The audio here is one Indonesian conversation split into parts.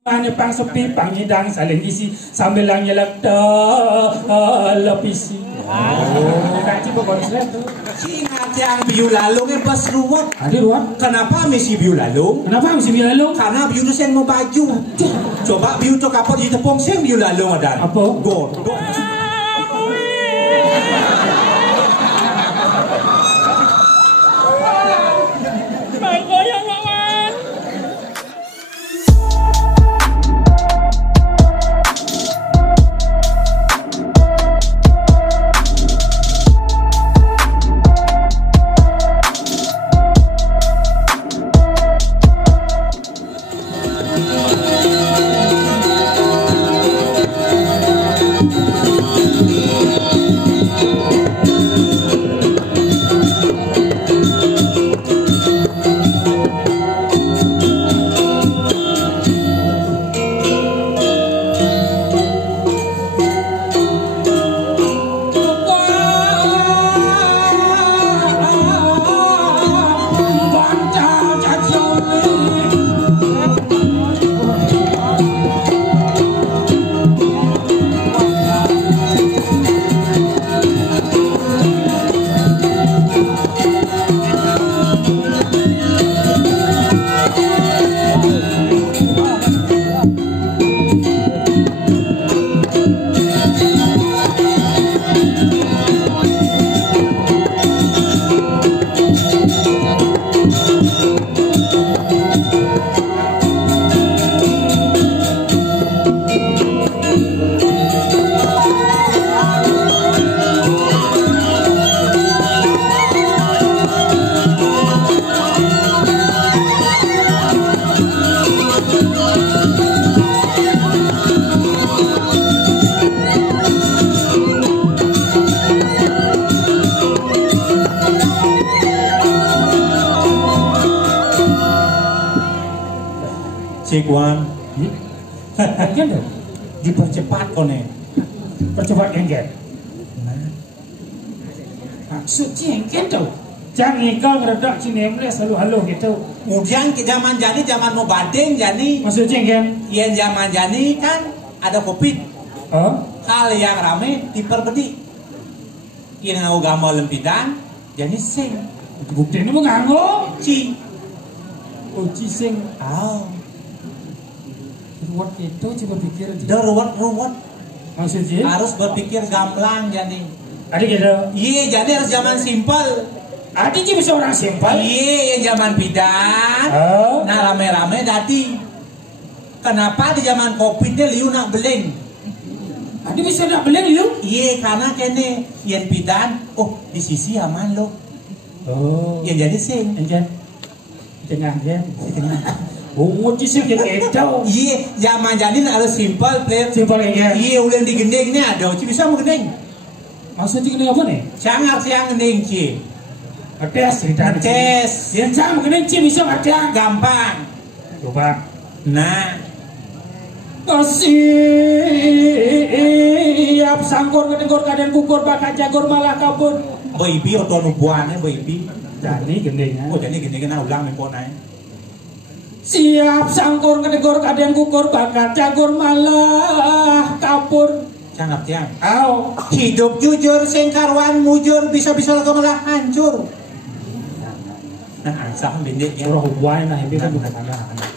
Pang sepi, pang hidang, saling isi sambil nyelak televisi. Kaji pokoknya selalu. Si ngati yang biu lalung pas ruwet. Ada ruwet. Kenapa mesti biu lalung? Kenapa mesti biu lalung? Karena biu sen mau baju. Coba biu to kapal di tepung sen biu lalung ada. Apa? Godok. Cikuan, Enggen dong. dipercepat kone. Percepat enggen. Maksud enggen dong. Jangan ngikal ngeredak cinemle selalu halo gitu. Kemudian ke zaman jani zaman mau badeng jani. Maksudnya enggen. Yang zaman jani kan ada covid. Oh? Hal yang rame diperbedi. Yang ngau gamal lempidan jani sing. Bukti ini mau nganggo. Ci. Uci sing. Oh. Ruwet itu coba pikir. Ruwet. Maksudnya? Harus berpikir gamblang jani. Ada gitu. Iya jadi harus zaman simpel. Ada juga bisa orang simpel. Iya yang zaman bidan. Oh. Nah rame-rame tadi. Kenapa di zaman covid dia liu nak beleng? Ada bisa nak beleng lu? Iya karena kene yang bidan. Oh di sisi aman lo. Oh. Yang jadi sing. Enggen. Tengah kan. Oh, sing yang itu. Iya zaman jadi harus simpel player. Simpel enggen. Iya udah digendeng nih ada. Ci bisa mau gendeng. Maksudnya kena apa nih? Sangat siang gendeng ci. Ngetes cerita. Ngetes. Yang jangan kena bisa ngetes. Gampang. Coba. Nah. Siap sangkur kedengkur kaden kukur bakal jagur malah kabur. Baby atau nubuannya baby. Jadi gendengnya. Oh jadi gendengnya ulang mempon naik. Siap sangkur kedengkur kaden kukur bakal jagur malah kabur. Sangat siang. Aw. Hidup jujur sengkarwan mujur bisa-bisa lagu malah hancur. Nah, saham bendek ya. Orang hubuan lah ini kan bukan anak-anak.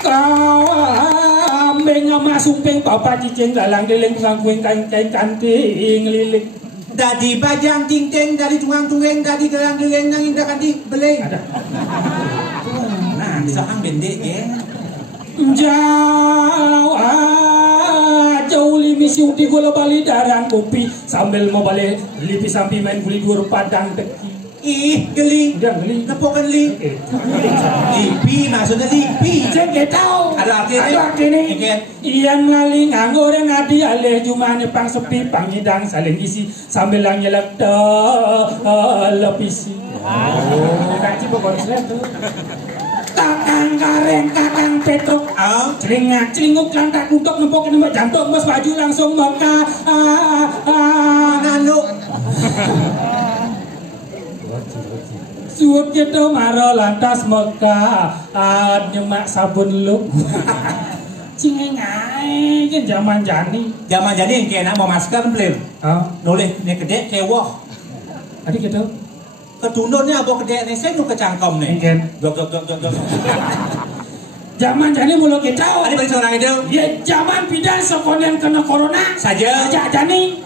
Kambing sama sumping bapak cicing dalang liling ngangkuin kain kanting liling. Dadi bajang ting-ting dari tungang-tungeng dari gelang-geleng nang indah kanti beleng. Ada. Nah, saham bendek ya. Jauh misi uti gula bali darang kopi sambil mau balik lipi sampi main guli gur padang teki. Ih, geli. Udah geli. Nepokan li. Lipi maksudnya lipi. Cek tahu. Ada artinya. Ada artinya. Iyan ngali nganggur yang ngadi alih cuma pang sepi pang hidang saling isi sambil nyelak televisi. Oh, kaji pokoknya selalu. Kakang kareng, kakang petruk, celingak, celinguk, lantak, lutok, nempok, nembak, jantung, mas baju langsung maka, nganuk. Suut gitu maro lantas maka, nyemak sabun lu, Cing ngai kan zaman jani. Zaman jadi yang kena mau masker belum? Noleh nih gede kewah. Adik gitu. Ketunduknya apa gede nih saya nu kecangkem nih. Mungkin. Gok. Zaman jani mulut kita. Adik balik orang itu. Ya zaman bidan sekolah kena corona. Saja. Aja jani.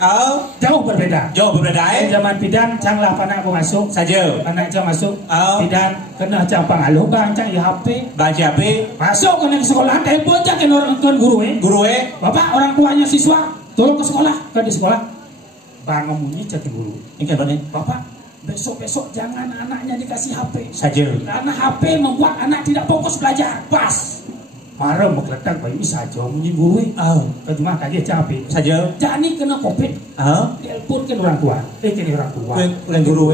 Jauh berbeda. Jauh berbeda Zaman bidan canglah panak aku masuk. Saja. Panak cang masuk. Bidan kena cang pangaluh bang cang ya HP. Bang HP. Masuk kena ke sekolah. Tapi bocah kena orang tuan guru Guru Bapak orang tuanya siswa tolong ke sekolah. Di sekolah. Bang ngemunyi jadi guru. Ini kan Bapak besok jangan anaknya dikasih HP. Saja. Karena HP membuat anak tidak fokus belajar. Pas. Marah menggeletak bayi saja munyi guru. Cuma kaget capek. Saja. Jani kena COVID. Telepon ke orang tua. Ke orang tua. Oleh guru.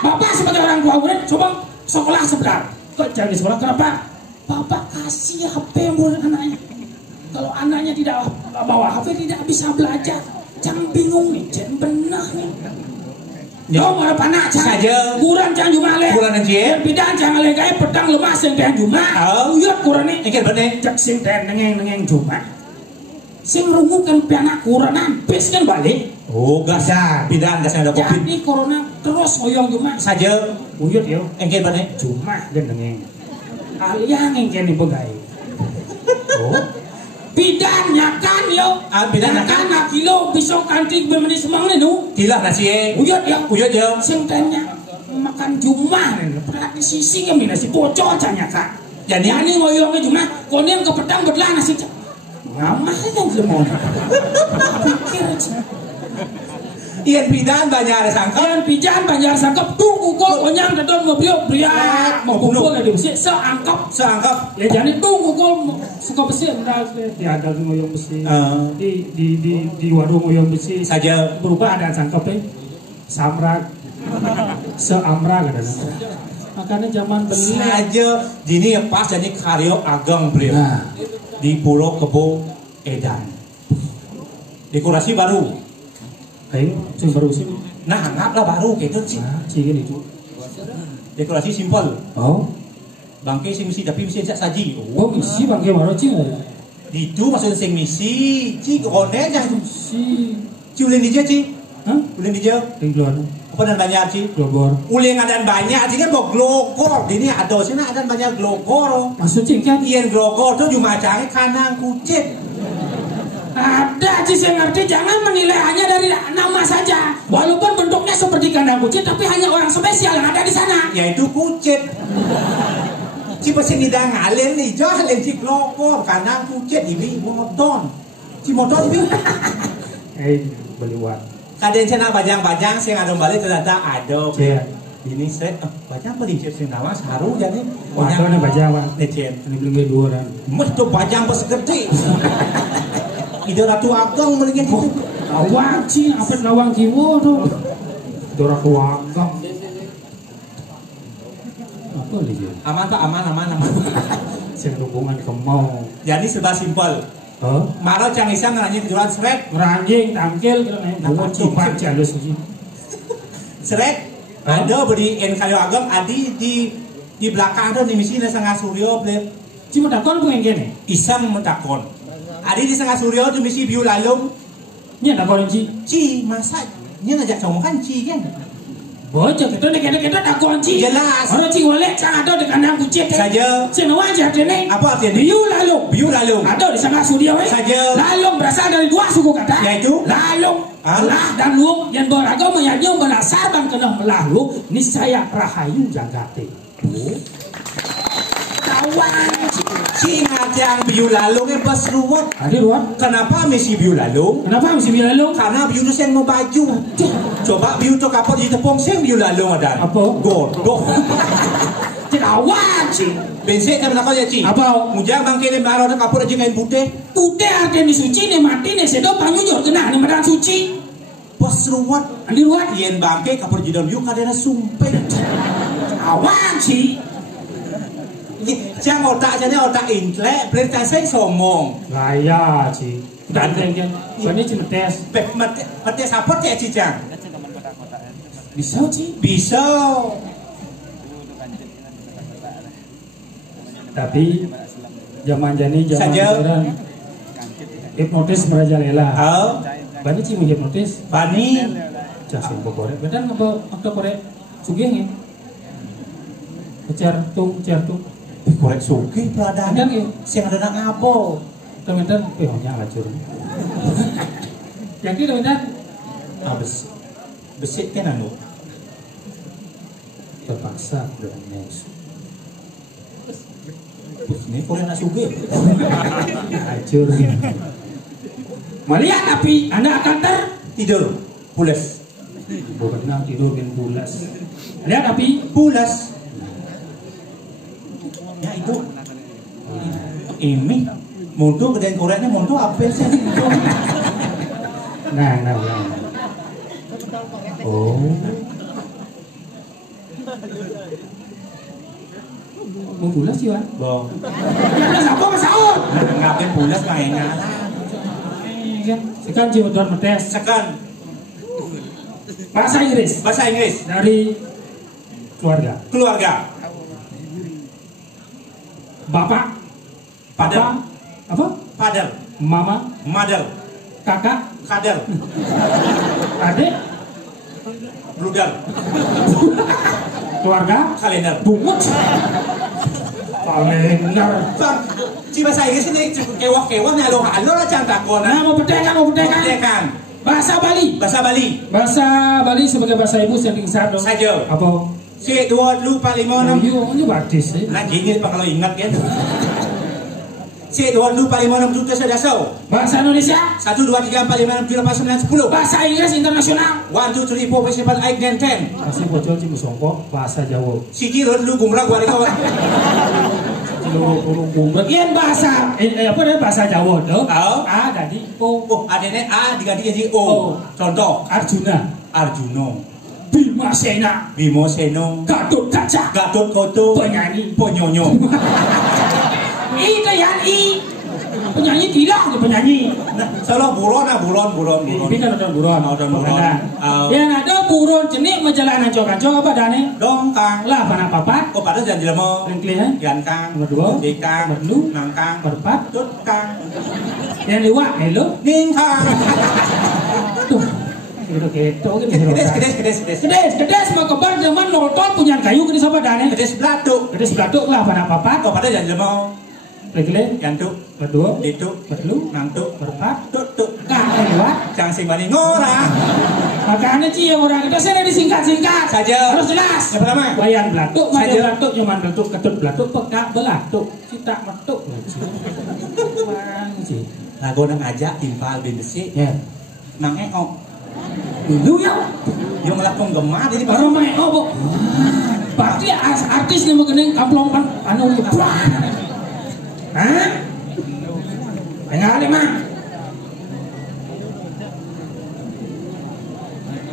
Bapak sebagai orang tua murid coba sekolah sebentar. Kok jangan sekolah kenapa? Bapak kasih HP buat anaknya. Kalau anaknya tidak bawa HP tidak bisa belajar. Jangan bingung nih, jangan benar nih. Kau mau panak saja. Kurang jangan cuma le. Kurang aja. Bidang jangan le kayak pedang lemas yang kayak cuma. Uyut kurang nih. Ikan bener. Cek sing ten nengeng cuma. Sing rungu kan pianak kurang habis kan balik. Gasar. Bidang gasar ada covid. Jadi corona terus oyong cuma. Saja. Uyut yo. Ikan bener. Cuma dan nengeng. Kalian yang kini pegai. Bidannya kan yo. Bidannya kan nak kilo besok kantin bermeni semang nu. Gila nasi Uyut yo. Sing tennya makan jumah berarti sisi yang nasi bocor canya kak. Jadi ini ngoyongnya cuma konen ke pedang berlah nasi. Ngamah yang belum pikir. Ian bidan banyak sangkap. Ian bidan banyak sangkap. Tunggu kol konyang kedon mobil beriak mau kumpul lagi besi seangkap. Ya jadi tunggu kol suka besi di ada ngoyong besi. Di warung ngoyong besi saja berubah ada sangkapnya. Samrak seamrak ada. Makanya zaman beli saja gini ya pas jadi karyo ageng beliau di Pulau Kebo Edan. Dekorasi baru. Sing baru sih. Nah, anggaplah baru gitu sih. Cingin itu. Dekorasi simpel. Bangke sing misi tapi misi saji. Misi bangke mana cing? Itu maksudnya sing misi, ci konen yang misi. Ci ulin dia ci. Ulin dia. Tinggal. Apa dan banyak ci? Glogor. Ulin ada banyak ci kan bok glogor. Ini ada sini ada banyak glogor. Maksud cing kan? Ian glogor tuh cuma cari kanang kucing. Ada sih yang ngerti, jangan menilai hanya dari nama saja. Walaupun bentuknya seperti kandang kucing, tapi hanya orang spesial yang ada di sana. Yaitu kucing. Ci pasti nidang ngalen nih, jalan ci glogor kandang kucing ini modon. Ci modon ini. Beli uang. Kadang cina bajang-bajang sih ngadom balik ternyata ada. Ini saya bajang beli sih nama saru jadi. Wah, itu bajang pak. Lecet. Ini belum dua orang. Mas tuh bajang pas gede. Ide ratu ageng melihat itu. Awang sih, apa nawang kiwo tuh? Itu ratu ageng. Apa lagi? Aman pak, aman. Saya hubungan ke mau. Jadi serba simpel. Malah cang isang ngeranjing kejualan seret. Ngeranjing, tangkil, kira nih. Cipat jalus lagi. Seret. Ada beri kayu ageng, adi di belakang ada di misi Nesanga Suryo. Cuma takon pengen gini. Isang mentakon. Adi di Nesanga Suryo di misi Biu Lalung. Ini takon Ci masa ini ngajak comokan Ci kan? Bocah kita nak takon Ci. Jelas. Orang Ci boleh cang ada di kandang kucing. Saja. Cing wajah dene. Apa artinya? Biu Lalung. Ada di Nesanga Suryo. Saja. Lalung berasal dari dua suku kata. Yaitu Lalung. Lah dan lung yang beragama yang berdasar dan kena melalung niscaya rahayu jagate. Kawan Ci ngajang Biu Lalung yang pas ruwet. Ada ruwet. Kenapa misi Biu Lalung? Kenapa misi Biu Lalung? Karena Biu itu yang mau baju. Coba Biu itu kapal di tepung sing Biu Lalung ada. Apa? Godok. Kawan Ci. Bensek kan apa ya Ci? Apa? Mujang bangke ni baru ada kapur aja ngain putih. Putih artinya di suci ni mati ni sedo panyujur kena ni medan suci. Pas ruwet. Andi ruwet. Yen bangke kapur jidon yuk kadena sumpah. Kawan Ci. Cang otak jadi otak intelek, perintah saya somong. Laya Ci. Ganteng kan. Ini cuma tes. Mati apa ya Ci Cang? Bisa Ci. Bisa. Tapi Zaman jani zaman Saja. modern. Hipnotis merajalela. Oh, Bani cium hipnotis. bani Jasin korek. Bedan ngapa korek sugih nge. Kejar tung. korek sugih peladaan. Kadang ya. Sing ada nang apa? Teman-teman, hanya lacur. Yang kita teman-teman Besit kan anu. terpaksa berani. Ini korek nak sugih. Lacur. Melihat api, Anda akan Tidur, pulas. berenang tidur bin bulas. Lihat api, Pulas. Ya itu. Ini mutu gedein koreknya mutu apa sih? nah. Oh. Mau bulas sih, Wan? Bong. Bulas apa Mas Saud? Ngapain pulas kayak nyala? Sekarang Ciwadon Metes. Sekan Bahasa Inggris bahasa Inggris. dari keluarga. Keluarga. Bapak, Father. papa, apa? Father. Mama, Mother. kakak, Kader. adik, Brother. keluarga, Kalender. bungut, kalender. Bang, ci bahasa Inggris ini kewah-kewah nih lo halo lah jangan takut. Nah, mau pedekan. Kan. Bahasa Bali. Bahasa Bali. Bahasa Bali sebagai bahasa ibu setting satu. Saja. Apa? Si 2 lupa 5 6. Ini badis ya. Nah gini pak kalau ingat kan. Si 2 lupa 5 6 juta sedasau. Bahasa Indonesia. 1 2 3 4 5 6 7 8 9 10. Bahasa Inggris internasional. 1 2 3 4 5 6 8 9 10. Masih bocor cium songkok bahasa Jawa. Siji lu gumrah gua kawan. Seluruh gumrah. Iya bahasa apa namanya bahasa Jawa tuh. Oh. A jadi O. Oh, adanya A diganti jadi O. O. Contoh, Arjuna, Arjuno, Bima Sena, Bimo Seno, Gatot Kaca, Gatot Koto, penyanyi. Ponyonyo. Itu yang penyanyi tidak penyanyi. Nah, salah buron. Ini kan ada buron. Ada buron. Yang ada buron jenis majalah nancok-nancok apa dane? Dongkang. Lah pana papat. Oh, pada jangan jelema. Lengklihan. Yankang. Berdua. Jekang. Berlu. Nangkang. Berpat. Tutkang. Yang liwat hello. Ningkang. Tuh. Udah keto gitu. Kedes mau kebar zaman nolton punya kayu kedes apa dane? Kedes belatuk. Kedes belatuk lah pana papat. Oh, pada jangan jelema. Lengklihan. Yantuk. Berdua. Dituk. Berlu. Nangtuk. Berpat. Tutuk. Kak liwat. Jangan sing bani ngora. Makanya Ci yang orang itu saya disingkat-singkat Saja. harus jelas. Yang pertama. Bayan belatuk, Saja. mada belatuk, nyaman belatuk, ketut belatuk, peka belatuk, cita metuk. Bang Ci. Nah, gue nang ajak timpal bin besi. Ya. Nang eok. Dulu ya. Yang melakong gemar jadi Baru main obok. Berarti artis nih mau kening kaplongkan anu ni. Hah? Enggak ada mah.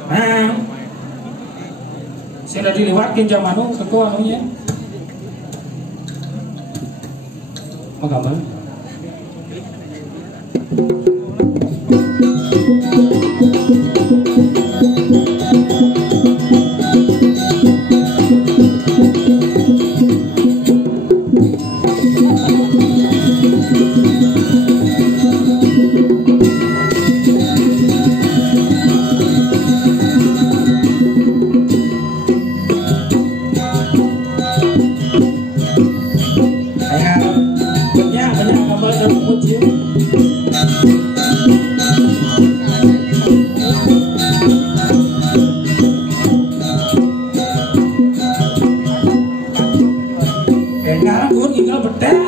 Nah, saya udah dilewatkan jam anu ketua anunya. Mau gambar? Banyak gambar dan puji. Sekarang gue tinggal bedang.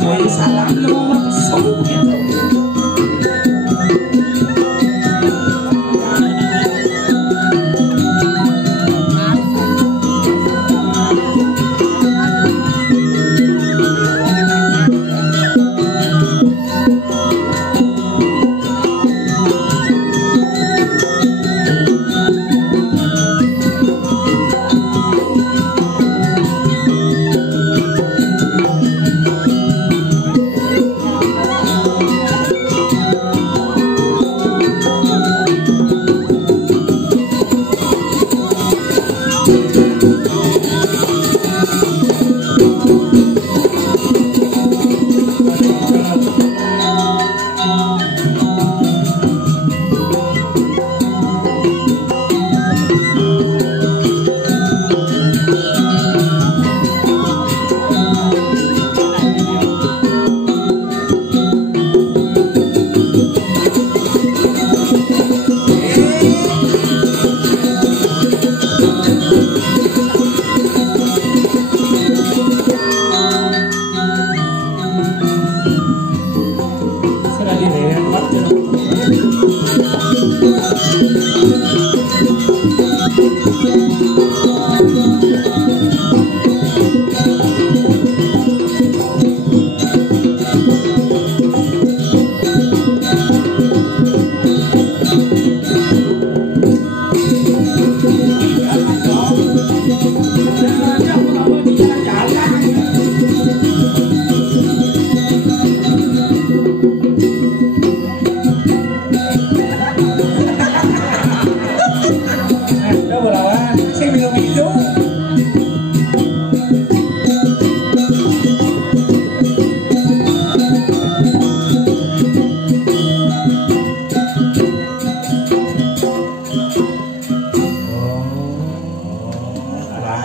Joy salam nomor gitu.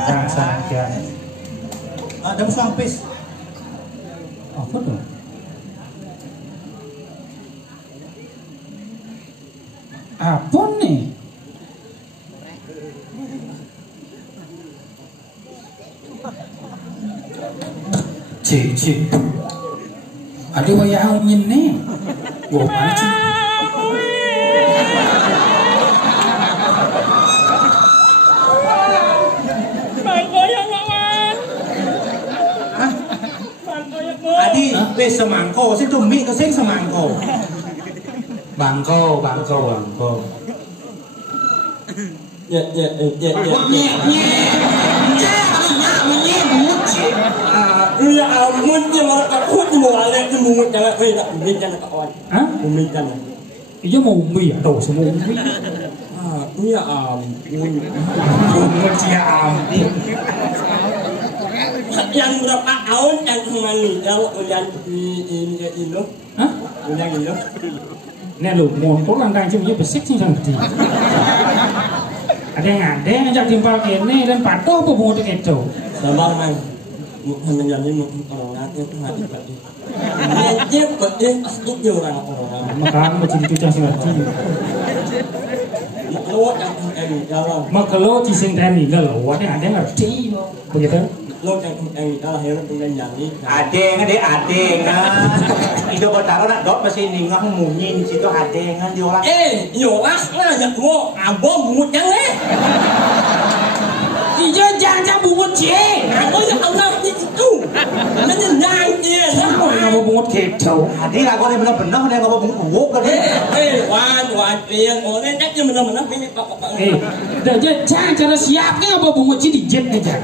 Sangat. Ada musuh ampis. Apa tuh? Apa nih? Cik. Ada wayang nih. Wah, mana sih? Adi, wis semangko, sing cumi ke sing semangko. Bangko. Ya. Ya ampun, jangan takut mau alek mungut jangan jangan kawan. Hah? Umi kan. Iya mau umbi ya, tahu semua umbi. Ya ampun. Mungut ya ampun. Yang berapa tahun yang meninggal yang ini? Hah? Yang ini? Nè lục một tốt lang cang cuma besik sih sang gede. Ada yang ngajak timpal kene dan pato apa bunga itu. Sabar man, menjadi orang itu hati hati. Dia betul asli orang. Makan macam itu cang sing gede. Lo yang dalam. Makalo cising tani galau, ada yang ngerti begitu. Lo yang dalam heran menjadi. Adeng. Itu bertaruh nak dot mesin ningah munyin situ adengan di orang. Yoras lah jak mo abom bungut yang Iya jangan bungut cie. Aku yang Allah itu. Menyenang dia. Sama ngapa bungut gitu. Adi lagu ini benar-benar dia ngapa bungut uwuk kan. Wan pian orang nak je benar-benar ini pak. Dah jangan cara siapnya ngapa bungut cie dijet aja.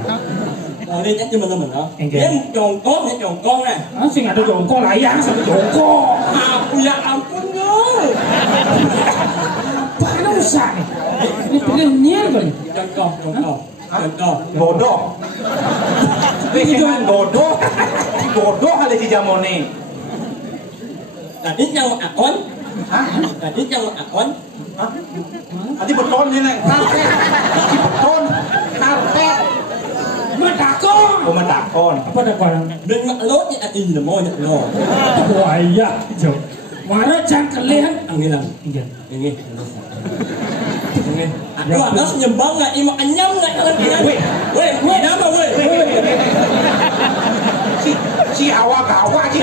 Orang nak je benar-benar. Dia jongkong lah. Sing ada jongkok layang sama jongkok. Aku ya ampun lo. Apa usah nih? Ini pilihnya kan? Jongkong. Bodoh. Dengan bodoh ada di jamone. Tadi yang akon. Hah? Tadi yang akon. Hah? Adi beton ni nek. Adi beton. Karpet. Medakon. Medakon. Apa dakon? Dengan lo ni ada ini mau ni lo. Wah iya, jauh. Mana jangan kalian? Angin. Ini. Aku ada nyembang nggak ima anyam nggak kalian ini? Weh, nama weh. Si awak sih.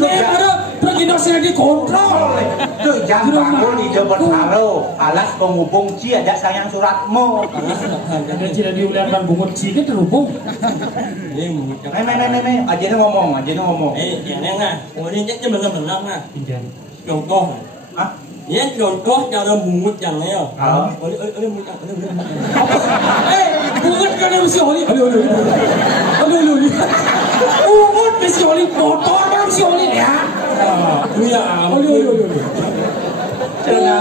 Ada pergi dosen dikontrol. Tuh jam bangun di depan haro. Alas penghubung ci ada sayang suratmu. Ada tidak diulangan bungut ci kan terhubung. Nih. Aja ngomong. Yang nah, ini jadi benar-benar nah. Contoh. Hah? Ini contoh cara bungut yang ni. Bungut kan mesti oli. Aduh. Bungut mesti oli motor kan mesti oli ya. Ya,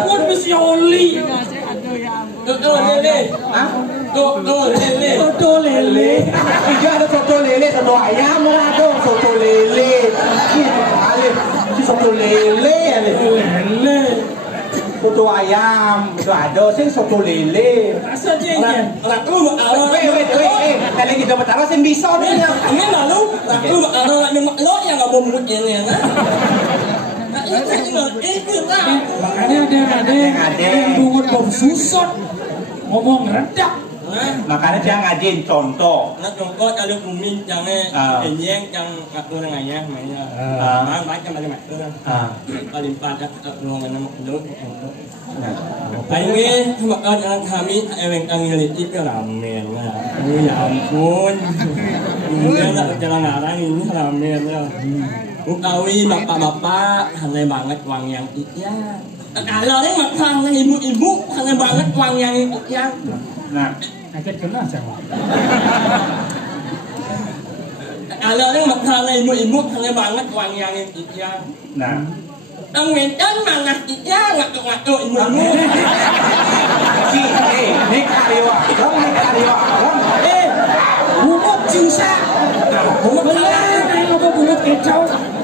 Bungut mesti oli. Lele. Hah? Soto lele. Tiga ada soto lele, soto ayam lah tu, soto lele. Si soto lele. Soto ayam, itu ada sih soto lele. Asal je kan. Wait. Kalau kita bertaruh sih bisa ni. Ini lalu, aku memang lo yang nggak mau bungut ini na. Itu lah. Makanya ada bungut bom susut. Ngomong redak. Makanya dia ngajin contoh. Nah contoh kalau kumin jangan yang aku nanganya mainnya. Baca macam-macam. Paling pada ruangan nama dulu. Ini makan kami yang kami lihat itu ramen lah. Ya ampun. Dia nak jalan ngarang ini ramen lah. Ukawi bapak-bapak hanai banget wang yang iya. Kalau ni makan ibu-ibu hanai banget wang yang iya. Nah. Agak kena sama. Kalau ni makan ibu-ibu hanai banget wang yang iya. Nah. Ang wentan mangas iya ngatuk-ngatuk ibu-ibu. Ni kariwa. Bungut cinsa. Bungut belah. Apa bungut kecau?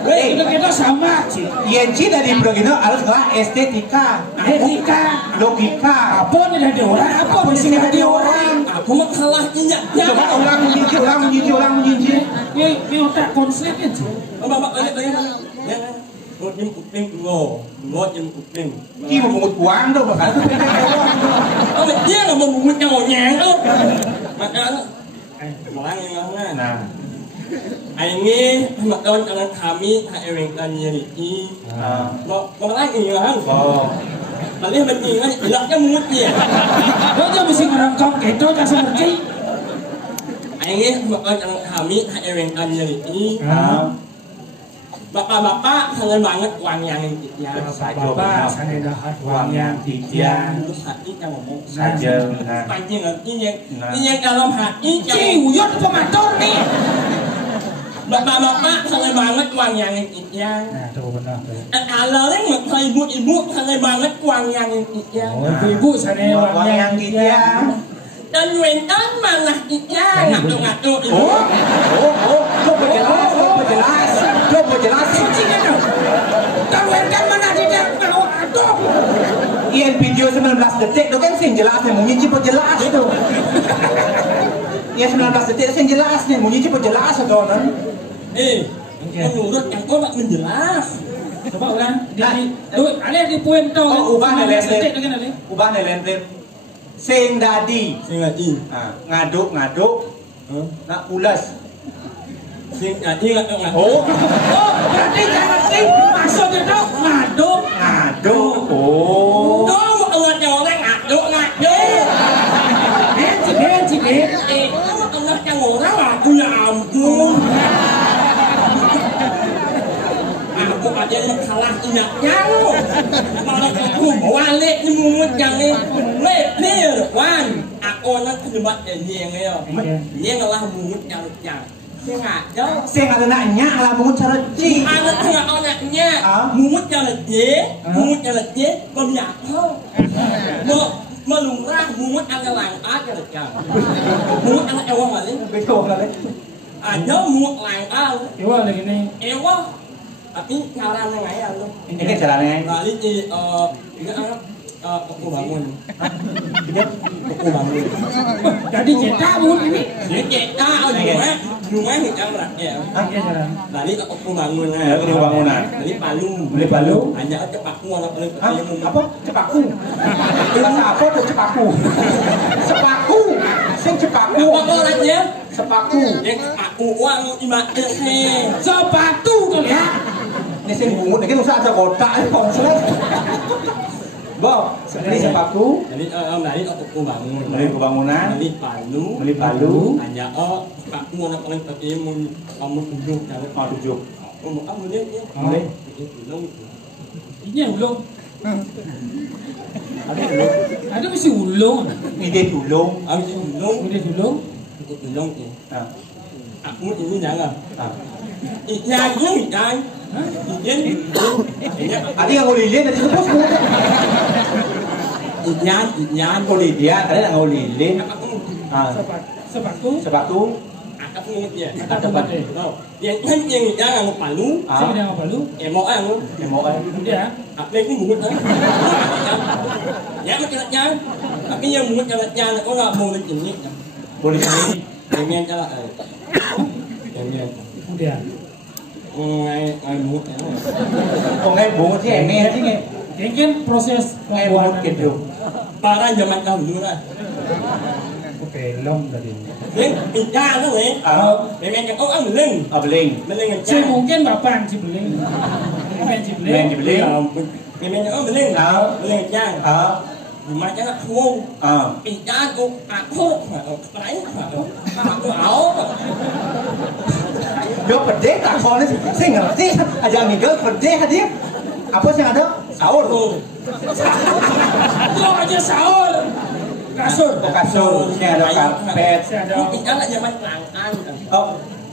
Kita sama. Yenci dari Brogino harus kelas estetika, Etika. logika. Apa nih dari orang? Apa mesti dari orang? Aku Cuma kalah injak. Coba orang menyinci. Ini otak konsletnya sih. Bapak ini. Một những cục đinh ngô, một những cục đinh. Khi mà một quán đâu mà phải cứ phải nó mày biết là một cái ngồi nhàng đâu. Mà đó, một ăn ngon nè. Anh nghe mà ơn cho anh thà mi thà em cần gì đi. Một ăn gì hả? Mà lấy mình gì nó lật cái muỗng gì. Đó cho mình xin orang công kể cho sao cái. Anh nghe mà ơn cho anh thà mi thà em cần gì đi. Bapak-bapak sangat banget uang yang ya. Bapak sangat dapat uang yang tiga. Hati yang ngomong saja. Panjang ini yang dalam hati. Ciuyot pemator nih. Bapak-bapak sangat banget uang yang tiga. Nah, itu benar. Kalau yang ibu-ibu sangat banget uang yang tiga. Ibu sangat uang yang tiga. Dan wentan malah tiga ngatur-ngatur ibu. Coba jelas. Dan wentan mana tidak mau aduh. Ian video 19 detik itu kan sing jelas nih, mungkin cepat jelas itu. Ian 19 detik sing jelas nih, mungkin cepat jelas itu non. Menurut yang kau tak menjelas. Coba orang, ada di poem tau. Ubah nih lentir. Sing dadi. Ngaduk. Nak ulas. Sing dadi ngaduk. Oh, berarti jangan sing maksudnya tau ngaduk. Oh. Đó một người nhỏ đang ngaduk. Henti. Ông nó đang ngồi đó mà tôi làm luôn. Aku aja yang kalah inaknya lo. Malah aku bawa lek ni mulut yang ni. Lek ni wan. Aku nak terlibat yang ni yo. Yang lah mulut yang yang. Sing ada naknya lah mulut cara ci. Anak tengah anaknya. Mulut yang je. Mulut yang je. Banyak tau. Melumrah mulut agak langka ke dekat. Mulut anak ewang lagi. Betul kali. Ada mulut langka. Ewa lagi ni. Ewa. Tapi caranya nggak ya lo? Ini caranya. Balik di aku bangun. Aku bangun. Jadi cetak pun ini. Dia cetak rumah hitam lah ya. Balik aku bangun lah. Aku bangunan. Beli palu. Hanya cepaku anak paling apa? Cepaku. Bahasa apa tuh cepaku? Cepaku. Sing cepaku. Apa orangnya? Sepaku. Yang cepaku uang ibadah Sepatu tuh ya. Ini sing bungut, ini usah ada kotak, konslet. Bob, ini sepaku. Jadi dari aku bangun. Beli bangunan. Beli palu. Hanya cepaku anak paling penting kamu duduk. Duduk. Kamu lihat ya. Ini ulung. Ada mesti ulung. Ini ulung. Ulung ni. Aku ini jangan. Ikan ni ikan. Ada yang lilin ada sebut semua. Ikan. Lilin, ada yang lilin. Sepatu. Aku ngerti ya. Yang jangan palu. Siapa yang palu? Emo ang. Dia. Apa ni mulut kan? Ya macam jangan. Tapi yang mulut jangan kau nak mulut ini. Boleh ini. Yang jalan. Yang Dia. Ngay mulut ya. Ngay mulut sih ini sih ni. Mungkin proses Ngay mulut gitu. Para zaman dahulu lah. Pelong tadi. Ikan tu ni. Memang kau beling. Beling. Beling Si mungkin bapak yang cibeling. Beling. Memang kau beling. Beling ikan. Macam nak tuang. Ikan aku lain. Aku awak. Dia pedih tak kau ni, saya ngerti. Ajar Miguel pedih dia. Apa sih ada? Sahur. Kau aja sahur. Kasur. Kasur. Ini ada karpet. Ikan lah zaman langkan.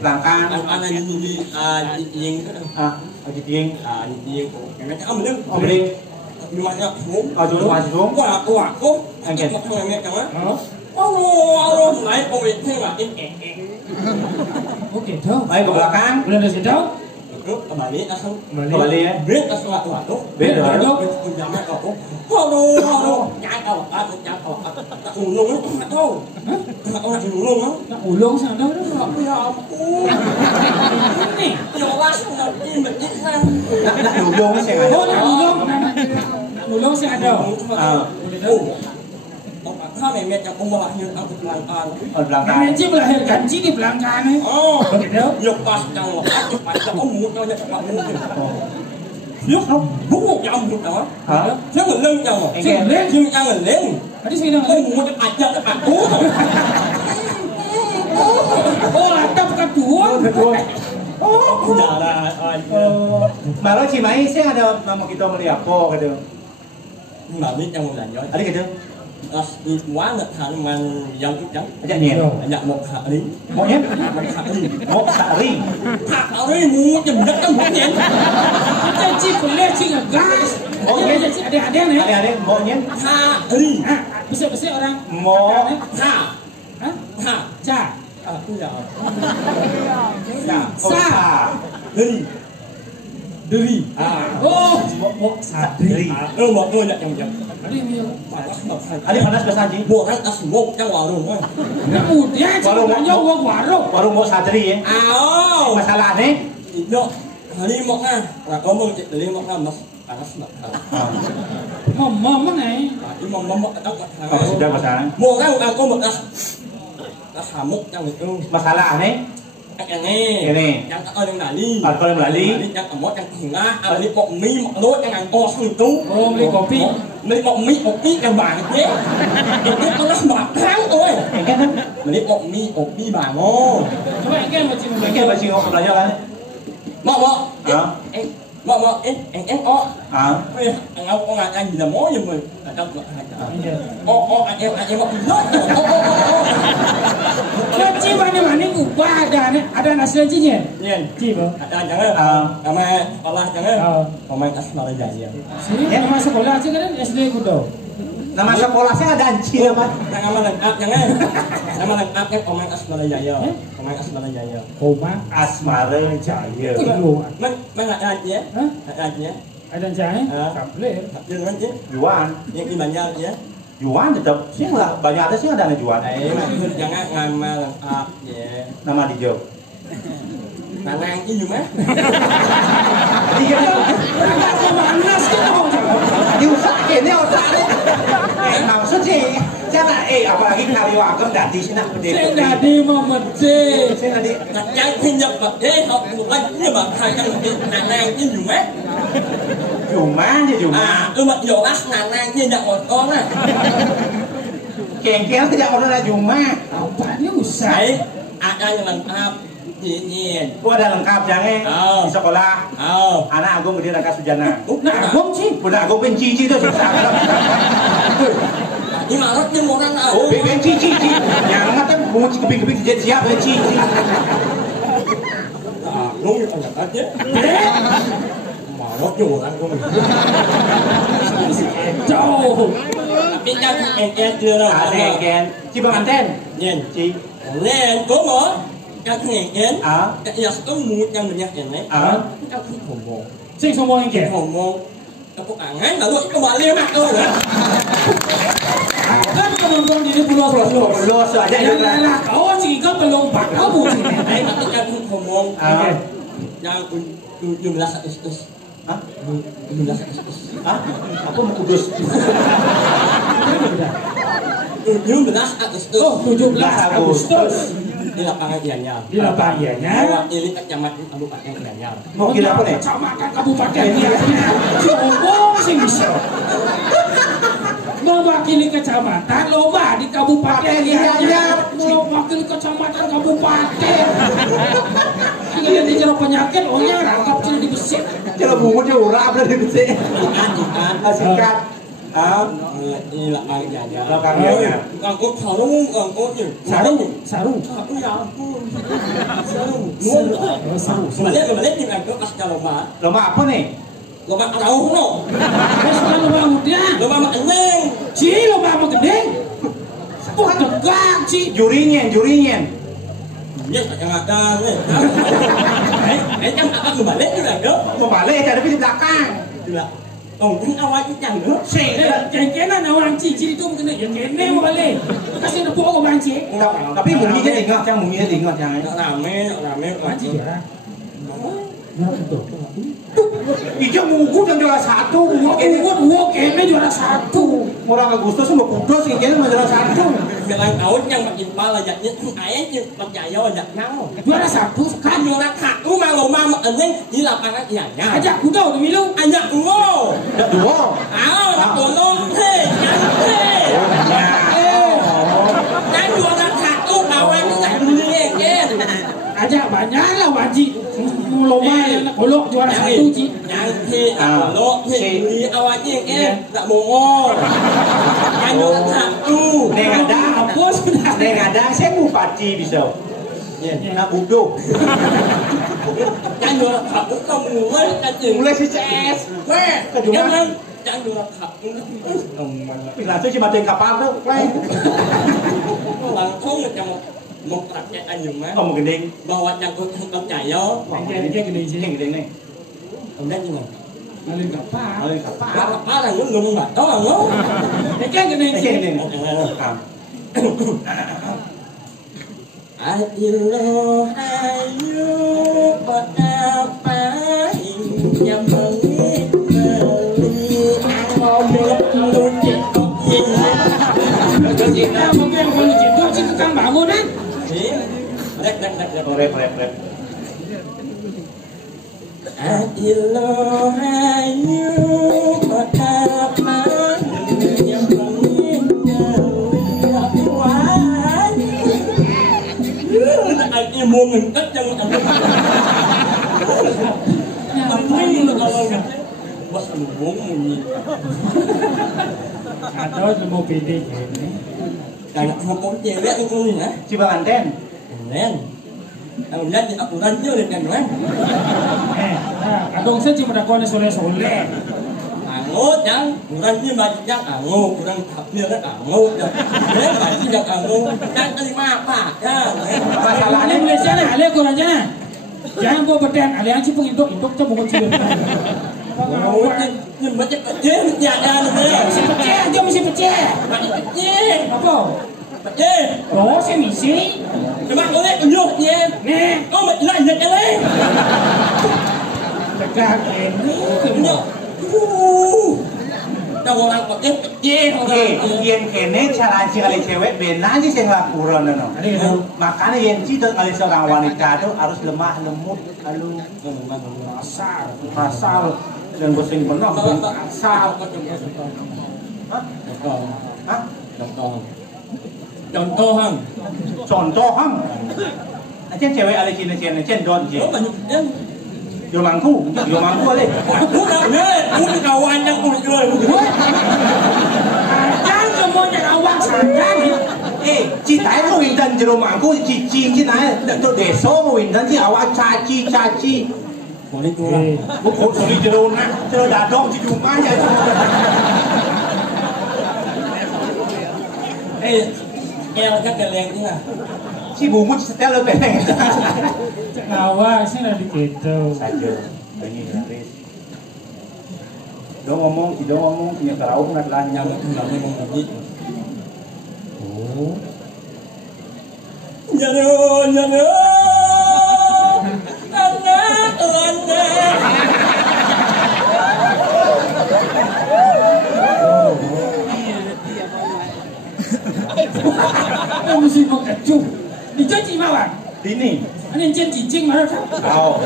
Langkan. Langkan yang diying. Diying. Memang kau beling. Beling. Rumahnya tuang. Tuang. Wah. Angkat. Macam ni kan? Oh, naik kau itu lah. Oke, tahu. Baik ke belakang. Boleh dah tahu? kembali langsung Kembali ya. bet langsung waktu Beda. jangan aku waduh nyai kalau tak ulung tak tahu orang ulung Nak ulung sana dah. ya ampun Ini. ya langsung nanti begitu Nak dulung sih ada. Oh, nak ulung. Nak ulung sih ada. Orang mẹ yang umur như aku pelanggan. Ở belakang. Nenek Cik melahirkan Cik di belakang ni. Oh, Begitu. lepas jangan lepas kamu mudanya cepat mungkin. Dia không bút jam một đó. Hả? Chứ mình lưng nhau mà. Chứ mình lên. Chứ ăn mình lên. Tadi saya dah Không muốn cái ajak cái bạn cũ thôi. Oh, atap kedua. Udah lah. Mà nói chị máy sẽ ada nama kita melihat apa gitu. Mà biết trong một lần rồi. Ada gitu. Quá là thằng mà dân chút trắng. Ajak nhẹ. Ajak một hạ đi. Một nhé. Một hạ đi. Một sari. Hạ đi mua chùm đất trong một nhé. Kita Cik boleh Cik ngegas. Oh, Ada iya. Cik adik-adik ni. Ada một nhé. Hạ đi. Ah, besar-besar orang. Một. Hạ. Hah? Hạ. Ca. À, bây giờ. Dạ. Sa. Đi. Đi. À. Oh, Một sari. Một người nhận chồng chồng. ada yang dia. Ada panas bahasa Haji. Buat kan asmuk yang warung kan. Kemudian Cik Warung. tanya orang warung. Warung mau sadri ya. Áo. Masalah nih. Itu hari mau kan. Là có mong chị lấy mong kan mas panas nak. Mama ni. Ini mong tak tak. Apa sudah masalah? Mua kan bukan có một là hamuk yang itu. Masalah nih. Yang ini. Yang tak ada yang lali. Kalau yang lali. Yang amot yang tengah. Ada bọc mì bọc lốt yang ăn to itu. Oh, beli kopi. Beli bọc mì yang vàng thế. Itu kan bạc tháng thôi. Yang kan? Beli bọc mì vàng ngon. Coba yang kan macam Yang kan bahasa ngomong belajar kan? Mọ Hả? mọ em ó. Hả? Anh có ngại anh gì là mó giùm mình. Ở trong anh em nó. Cik mana-mana ubah ada nasi cinya. Nhiên. Cik apa? Ada jangan. Nama Allah jangan. Pemain asal jaya. Sini nama sekolah cik kan SD Kudo. Nama sekolah saya ada Anci nama. Nama lengkap jangan. Nama lengkapnya pemain asal jaya. Pemain asal jaya. Koma. Asmara Jaya. Mana ada aja? Ada aja. Ada jahe? Tak boleh. Jangan kan je. Juan. Yang di banyak ya. Juan tetap. Sih lah banyak ada sih ada Juan. Jangan nama lengkap ya. Nama di Jawa. Nanang ini cuma. Dia Agak panas kita mau jawab. diusahain ya otaknya. Maksud sih, jangan apalagi karyawan dadi sih nak Saya berdiri. tadi mau mede. Saya tadi Yang pinjam pakai học một anh nhưng mà hai anh nàng như dùng mát. cuma aja cuma. Mà dầu ác nàng như nhận một con á. Kengkel tidak pernah cuma. Apa ni usah? Đấy, ada yang lengkap nhiên. Gua ada lengkap jangan di sekolah. Anak aku berdiri dekat Sujana. Nak gom cik. Budak aku benci itu susah. Nhưng mà rất như một anh nào. Benci. Yang mata bunyi keping-keping jadi siap benci. Đúng như anh là hết chứ. Mà nó chùa anh của mình. Jauh. Biết chắc em chưa đâu. Kengkel. Ci pengantin. Nhìn. Ci. Lên cố mở. Các ngành kiến. Ah. Các nhà có mua cho mình nhắc này. Ah. Các hồn môn. Cik semua yang ke. Hồn môn. Các cô ngay mà luôn các bạn liêu mặt thôi. Kan kemudian jadi pulau-pulau. Los aja Yang ya. nak kau cik kau belum pak kau bukan. Đấy là tất cả hồn môn. Ah. Yang jumlah 100. Hah? Jumlah 100. Hah? Aku mau kudus. Jumlah 100. Oh, 17 Agustus. Di lapangan Gianyar. Di lapangannya. Mewakili kecamatan Kabupaten Gianyar. Mau kira apa nih? Kecamatan Kabupaten Gianyar. Sombong sih bisa. Mewakili kecamatan lomba di Kabupaten Gianyar. Mewakili kecamatan kabupaten. Jika dia jeruk penyakit, ohnya rangkap cina di besi. Kalau bungut dia urap lah di besi. Ikan. Singkat. Ah. Di lapangan Gianyar. Lapangan Gianyar. Angkut sarung, angkut je. Sarung. Aku ya ampun. Sarung. Sarung. Kembali di angkut pasca lomba. Lomba apa nih? Lomba rauh no. Sekarang lomba udah. Lomba makan neng. Ci lomba apa gedeng? Wah tegak ci. Jurinya. Ya, yang ada nih. Kan apa kembali juga dong. Kembali jadi di belakang. Tidak. Ini awalnya jangan. Yang kena orang cicir itu mungkin yang kena boleh. Kasih nepuk ke banci. Tapi mungkin dia ingat, yang mungkin dia ingat yang Rame. Banci dia. Ijo munggu dan juara satu. Munggu kena juara satu. Orang Agustus mau kudus, ini juara satu. Bilang kau yang makin malah jadinya ayah yang percaya ajak nang. Juara satu Kan juara satu malu mama eneng di lapangan ianya. ajak kuda dulu. Ajak dulu. Dak dua. Ajak tolong hei, kan juara satu lawan tak dulu kan. Ajak banyak lah wajib. Lomba yang nak kolok juara satu cik. Yang kolok hei awalnya kan tak bohong. Kan juara satu. Neng ada, Apa sudah? neng ada, saya bupati bisa. Nak budo. Kan juara satu kamu mulai kan Mulai si CS. Jangan jangan juara satu. Langsung si batin kapal tuh. Langsung macam một rakyat anh mah. Ông gending. Bawa jangkut ông cayo. Yang gede sih. Yang gending nih. Ông dah gimana? Ngalin kapal. Ngalin kapal. Kapal là ngomong nggak tahu lo. Yang gede Yang sih. gending. Adilo ayu betapa yang beli ngomong Kita mungkin kalau cinta sih tukang bangun kan? Rep. Rep. Adilo ayu betapa yang beli anh em mua mình tất chân anh nguyên là bớt mình muốn mình nhìn Atau mau pede kayak mau có cewek itu nih ya Ciba Anten. Nen anh lihat aku ranjau kan kan adong saya cuma dakone sore. angut yang kurang ni banyak angut kurang kapnya kan angut dan dia banyak angut dan terima apa kan Ale Malaysia na, ale ko raja na. Jangan bawa beden, ale yang cipung induk tu bukan cium. angut ni banyak kecil dia ada ni Mesti pecah, dia mesti pecah. banyak kecil Apa? kecil Oh, saya misi. cuma boleh tunjuk dia Nih, kau macam mana ni tegak ini. tunjuk tahu orang kecil Yen kene cara kali cewek benar sih yang lakukan no. Makanya yang cinta kali seorang wanita itu harus lemah lembut, lalu kasar dan bosan penuh. Kasar. contoh hang Contoh ham. Aja cewek ali Cina cen don je. oh banyak dia Yo mangku le. aku dah aku kawan yang kulitเลย Jangan semuanya awak sandan. Chị tái mà mình dần rồi mà cô chị chìm chứ này tôi để số mà mình dần thì áo cha chiคนนี้ตัว một khối số đi rồi nè chơi đá đông chị dùng mai vậy nghe các cái leng thế nào chị bù một tele lên bên này Awak sih lagi gitu. saja ini dong ngomong punya kerau pun ada yang lanyam nggak mau ngomong Oh. Nyano anak Mesti mau kecup. Dicuci mawar. ini Ini cicing mana tak? kau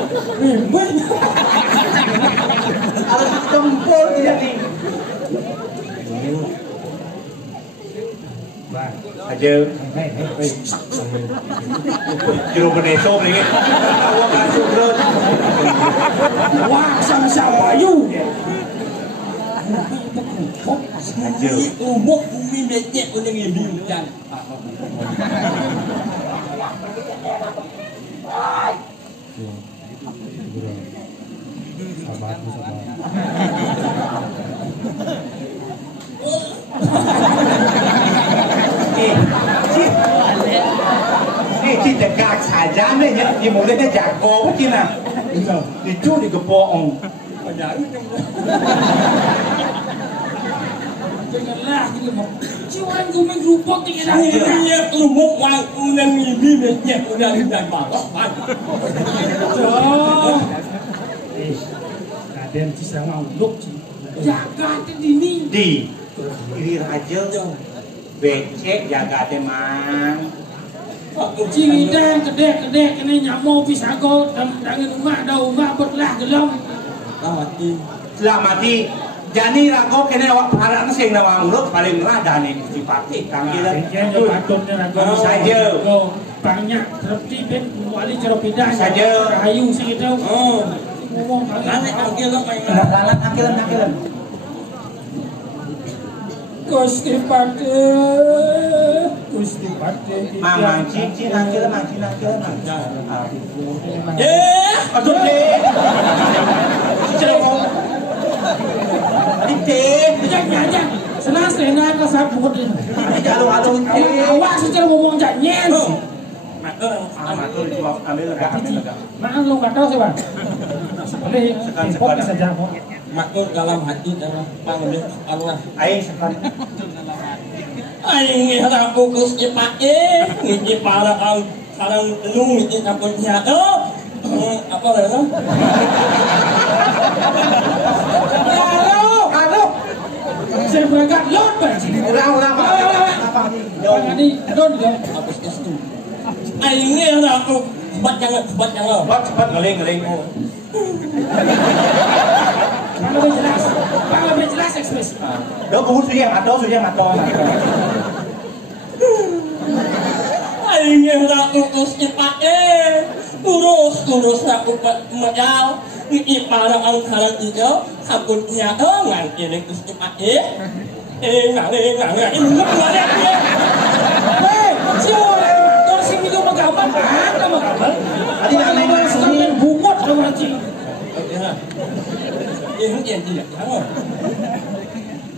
harus tempur dia nih aja jeruk beneso nih awak masuk terus Wah, sama-sama you. aja umur bumi becek pun yang ini hujan tegak saja nih ya mulainya jago begini dicu digepong Janganlah gitu mau. Ciuman gumeng gerupok tinggal dah. Iya, lumuk wang unan ini nya udah tidak malah. Kaden cisang nguluk. Jaga teh dini. di iri raja becek jaga teh mang Cingidang kedek kene nyamo pisago dangan umah da umah berlah gelem. selamati jani rago kene awak parana sing na nguluk paling rada nih dipati kang ila Kene patutnya rago saja banyak terti ben wali cara pindah saja rahayu sing itu. Ngomong Lalat angkilan main. lalat angkilan Gusti Pate Mamang cincin angkilan aduh deh cerewong dite jangan senang senang ke sabut ini alung awak secara ngomong janyen amatur ambil lega maaf lu nggak tahu sih bang boleh import saja kok Makmur dalam hati dalam panggil Allah. aing sekali Aing harap fokus ipae, ngiji para ang sarang nung ngiji kapun nyado. Apa lah? halo saya berangkat lot bang ulang apa ini don ya Habis itu. Aing harap cepat jangan. cepat ngeling Bang lebih jelas ekspresi. Đó cũng suy yang atau Aing harap fokus ipae, urus aku modal. Ngiji para ang sarang ijo kapun nyado nganti ning Gusti ipae. Ngang ini boleh dia. Hei, siapa orang sing itu magapan? Ada magapan. Tadi nak main sekalian bungot sama cing. Ini tidak tahu.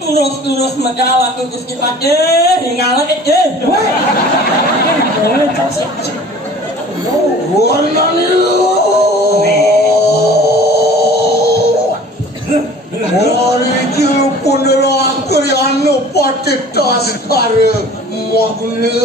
Urus magala ke Gusti Pate, hinggalan Woi, Origin pun lo angker anu pati tas kare magne